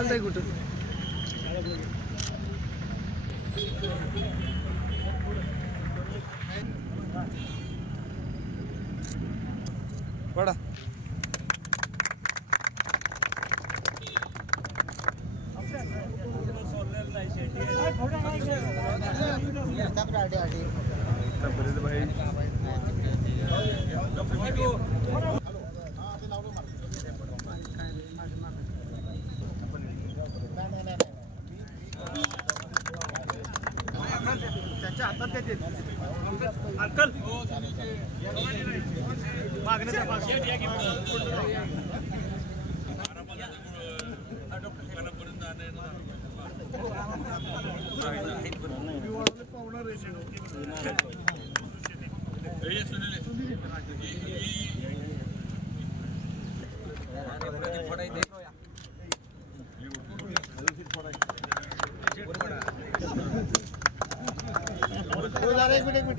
चालतंय कुठं पडा त्याच्या हातात देते अंकल मागण्याच्या पासून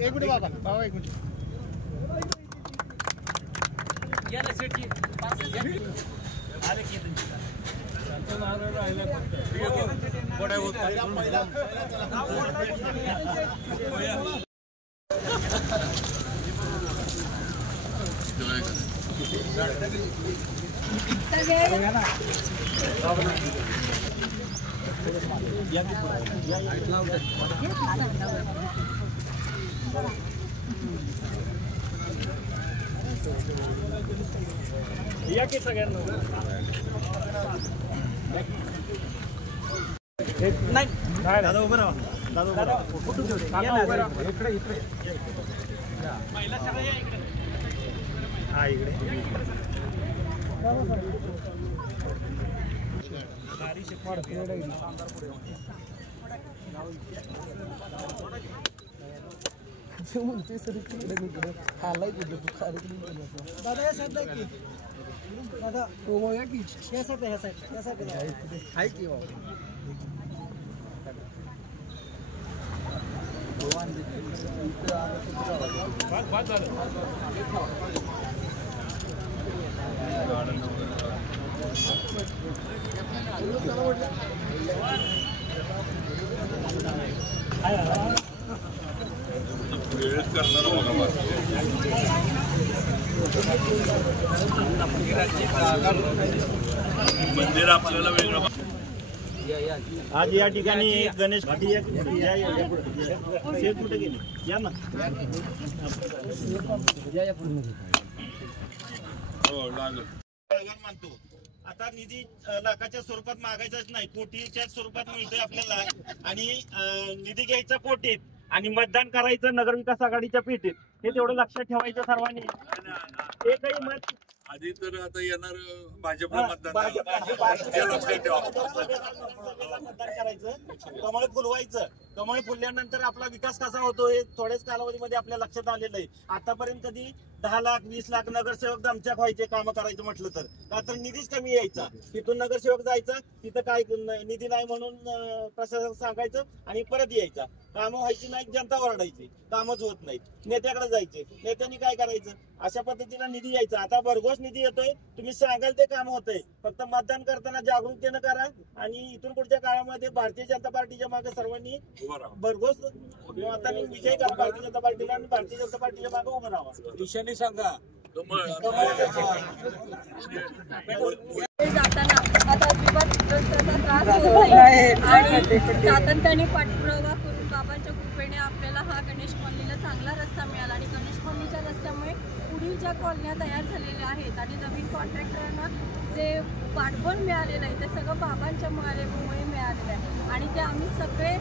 एक मिनिट बाबा बाबा एक मिनिट या ना सेटची आले की बडा होत या की सगळ्यांना नाही दादा उभं राहा दादा कुठून ठेवते इकडे इकडे महिला सगळं या इकडे हा इकडे गाडीचे पड म्हणते सर इकडे हालाय कुठे तू दादा या साईडला की दादा हो या की या साईडला ह्या साईडला आहे की मंदिर आपल्याला वेगळं आज या ठिकाणी गणेश कुठे गेले या ना मानतो आता निधी लाखाच्या स्वरूपात मागायचाच नाही, कोटीच्या स्वरूपात मिळतोय आपल्याला आणि निधी घ्यायचा कोटीत आणि मतदान करायचं नगरविकास आघाडीच्या पेटीत. हे तेवढं लक्षात ठेवायचं सर्वांनी. एकही मत आधी तर आता येणार भाजपला मतदान करायचं, कमळ फुलवायचं. कमळ फुलल्यानंतर आपला विकास कसा होतो हे थोड्याच कालावधीमध्ये आपल्या लक्षात आलेलं आहे. आतापर्यंत कधी 10 लाख 20 लाख नगरसेवक दमछाक व्हायचे काम करायचं म्हटलं तर, का तर निधीच कमी यायचा. तिथून नगरसेवक जायचा, तिथं काय निधी नाही म्हणून प्रशासक सांगायचं आणि परत यायचा. कामं व्हायची नाहीत, जनता ओरडायची, कामच होत नाहीत, नेत्याकडे जायचे. नेत्यांनी काय करायचं, अशा पद्धतीला निधी यायचा. आता भरघोस निधी येतोय, तुम्ही सांगाल ते काम होतंय. फक्त मतदान करताना जागरूकतेनं करा आणि इथून पुढच्या काळामध्ये भारतीय जनता पार्टीच्या मागे सर्वांनी भरघोस मतांनी विजय करा भारतीय जनता पार्टीला आणि भारतीय जनता पार्टीच्या मागे उभं राहा. दिशाने सांगा. जाताना आता अजिबात रस्त्याचा त्रास होत नाही आणि सातत्याने पाठपुरावा करून बाबांच्या कृपेने आपल्याला हा गणेश कॉलनीला चांगला रस्ता मिळाला आणि गणेश कॉलनीच्या रस्त्यामुळे पुढील ज्या कॉलन्या तयार झालेल्या आहेत आणि नवीन कॉन्ट्रॅक्टरांना जे पाठबळ मिळालेलं आहे ते सगळं बाबांच्या मुळे मिळालेलं आहे आणि ते आम्ही सगळे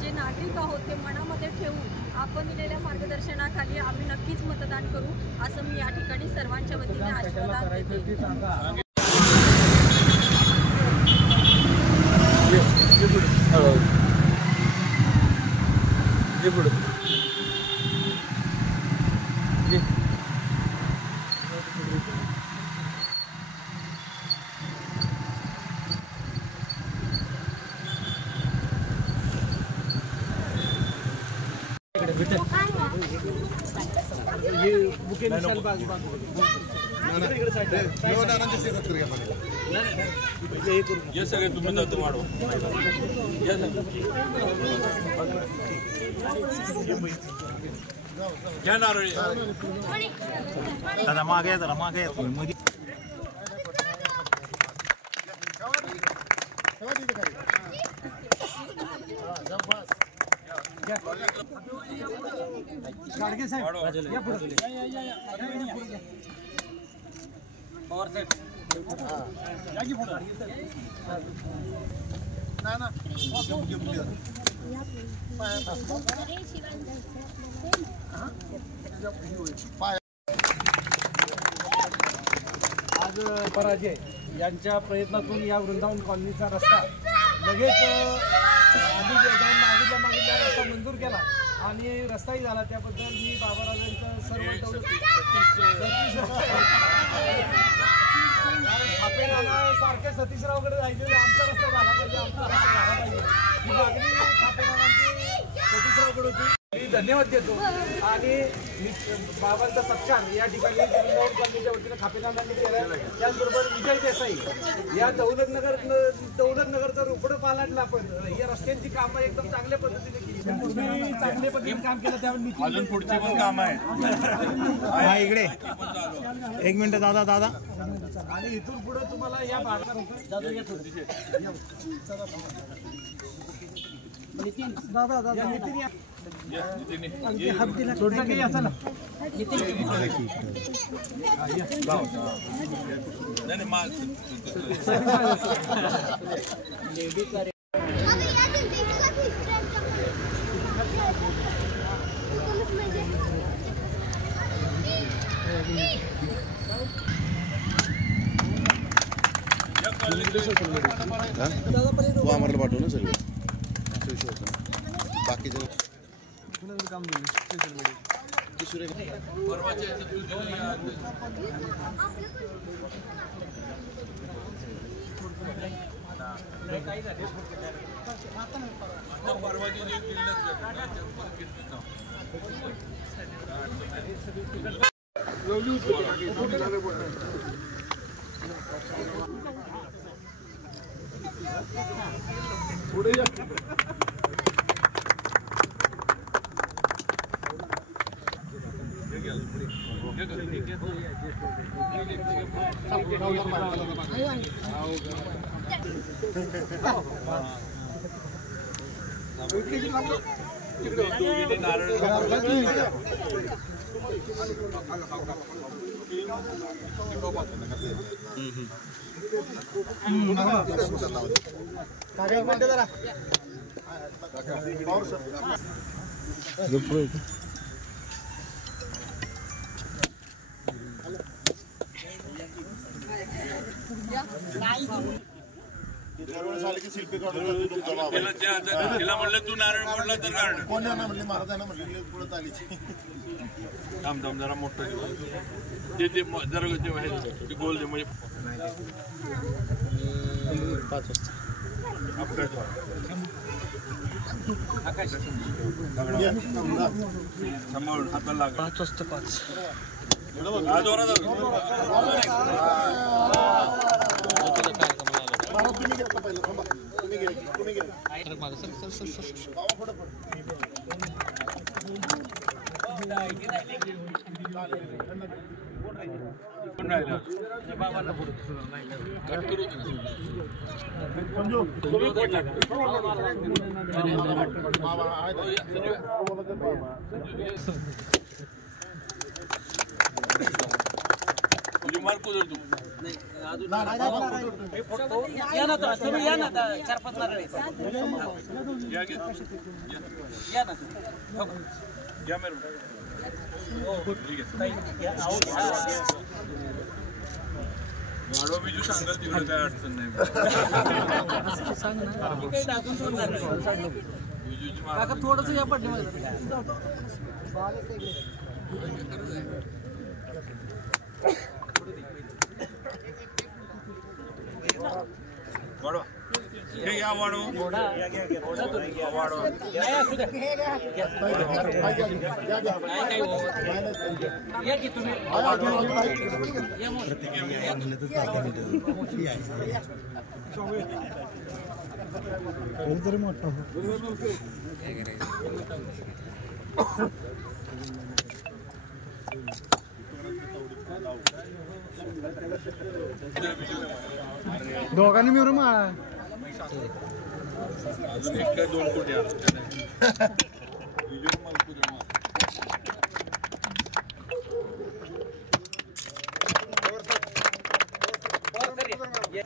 जे नागरिक आहोत ते मनामध्ये ठेवून आपण दिलेल्या मार्गदर्शनाखाली आम्ही नक्कीच मतदान करू असं मी या ठिकाणी सर्वांच्या वतीने आशीर्वाद देते. ये बुके हे सगळे तुम्ही जातो वाढवा घ्या नारळी दादा मागे जरा मागे मध्ये गाडगे साहेब या पुढे पॉवर सेट या की पुढे ना ना आज पराजय यांच्या प्रयत्नातून या वृंदावन कॉलनीचा रस्ता लगेच मागितल्या रस्ता मंजूर केला आणि रस्ताही झाला. त्याबद्दल मी बाबाराजांचं सर्व सारखे सतीशरावकडे जायचे आमचा रस्ता झाला पाहिजे आमचा रस्ता झाला पाहिजे ही मागणी थापेरावांची सतीशरावकडे होती. मी धन्यवाद देतो आणि बाबांचा सत्कार या ठिकाणी वृंदावन कॉलनीच्या वतीने खापेदारांनी केला. त्याचबरोबर विजय देसाई या दौलतनगरचं रोपडं पालाटला आपण या रस्त्यांची कामं एकदम चांगल्या पद्धतीने केली. तुम्ही चांगल्या पद्धतीने काम केलं त्यामुळे अजून पुढचे पण काम आहे इकडे एक मिनिट दादा आणि इथून पुढे तुम्हाला या भागात आम्हाला पाठवू ना सगळं बाकीचं काम पुढे तिला म्हणलं तू नारळ फोडला तर काढ कोण म्हणले महाराजांना म्हणले पुढे आलीची थांब जरा मोठं ते जरा ते गोल दे म्हणजे 5 वाजता सांभाळून हाताला लाग 5 वाजता 5 मार्को जर तू या ना तुम्ही या ना 4-5 नारळ या ना घ्या मेरू वाढवा बिजू सांगाल तिकडे काय अडचण नाही थोडस या पडले वाढवा ठीक आहे या वाढव नाही असू द्या. नाही, नाही हो. या की तुम्ही या मग. दोघांनी मिळून मारा. अजून एक काय 2 कोटी सर, या.